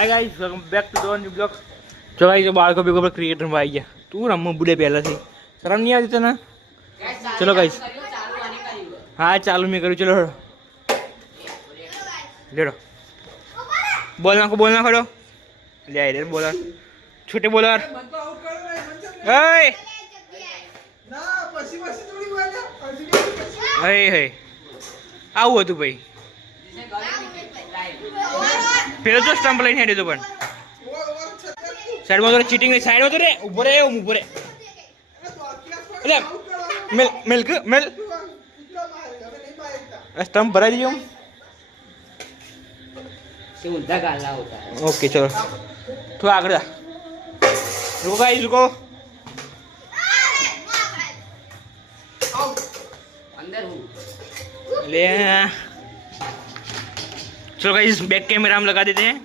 Hi guys welcome back to the new blog. जो guys जो बाल को भी ऊपर क्रिएटर में आई गया तू रम बुढ़े पहला थी शर्म नहीं आती तना। चलो गाइस हाँ चालू मैं करूँ चलो लेड़ो बोलना खड़ो ले आए बोलर छोटे बोलर આવું હતું ભાઈ પેલો જો સ્ટમ્પ લઈને હેડ્યો તો પણ સાઈડમાં તો ચીટિંગ સાઈડમાં તો રે ઉભો રે એટલે મેલ સ્ટમ્પ ભરાઈ દીધો ओके चलो थोड़ा आगे जा रुको गाइस रुको अंदर ले चलो गाइस बैक कैमरा हम लगा देते हैं।